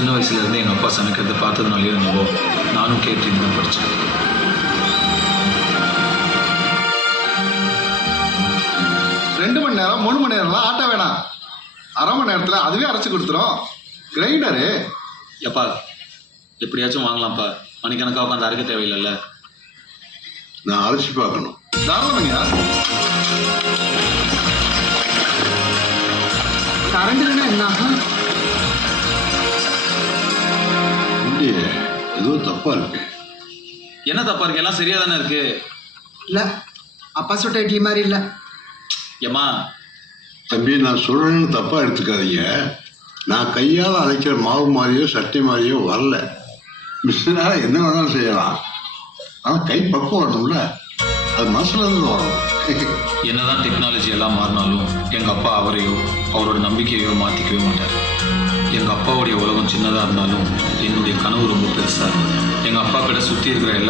சின்ன வயசுலேருந்து எங்கள் அப்பா சமைக்கிறத பார்த்ததுனாலையோ என்னவோ நானும் கேட்டரிங் தான் படித்தேன். ரெண்டு மணி நேரம் 3 மணி நேரம்லாம் ஆட்ட வேணாம். அரை மணி நேரத்தில் அதுவே அரைச்சி கொடுத்துரும். கிரைண்டரு எப்பா எப்படியாச்சும் வாங்கலாம்ப்பா. மணிக்கணக்காக உட்காந்து அரைக்க தேவையில்லைல்ல. நான் அரைச்சி பார்க்கணும். தாராளமையா. கரண்ட் இல்லைன்னா என்ன ஆகும்? இல்லையே, ஏதோ தப்பா இருக்கு. என்ன தப்பா இருக்கு? எல்லாம் சரியா தானே இருக்கு. இல்லை, அப்பா சுட்ட இட்லி மாதிரி இல்லை. ஏம்மா தம்பி, நான் சொல்றேன்னு தப்பா எடுத்துக்காதீங்க. நான் கையால் அரைக்கிற மாவு மாதிரியோ சட்டை மாதிரியோ வரல. மிஷினால என்ன வேணாலும் செய்யலாம். ஆனால் கை பக்குவம் வரணும்ல, அது மனசுல இருந்து வரணும். என்னதான் டெக்னாலஜி எல்லாம் மாறினாலும் எங்கள் அப்பா அவரையோ அவரோட நம்பிக்கையோ மாற்றிக்கவே மாட்டார். எங்கள் அப்பாவுடைய உலகம் சின்னதாக இருந்தாலும் என்னுடைய கனவு ரொம்ப பெருசாக இருந்தது. எங்கள் அப்பா கிட்ட சுற்றி இருக்கிற எல்லா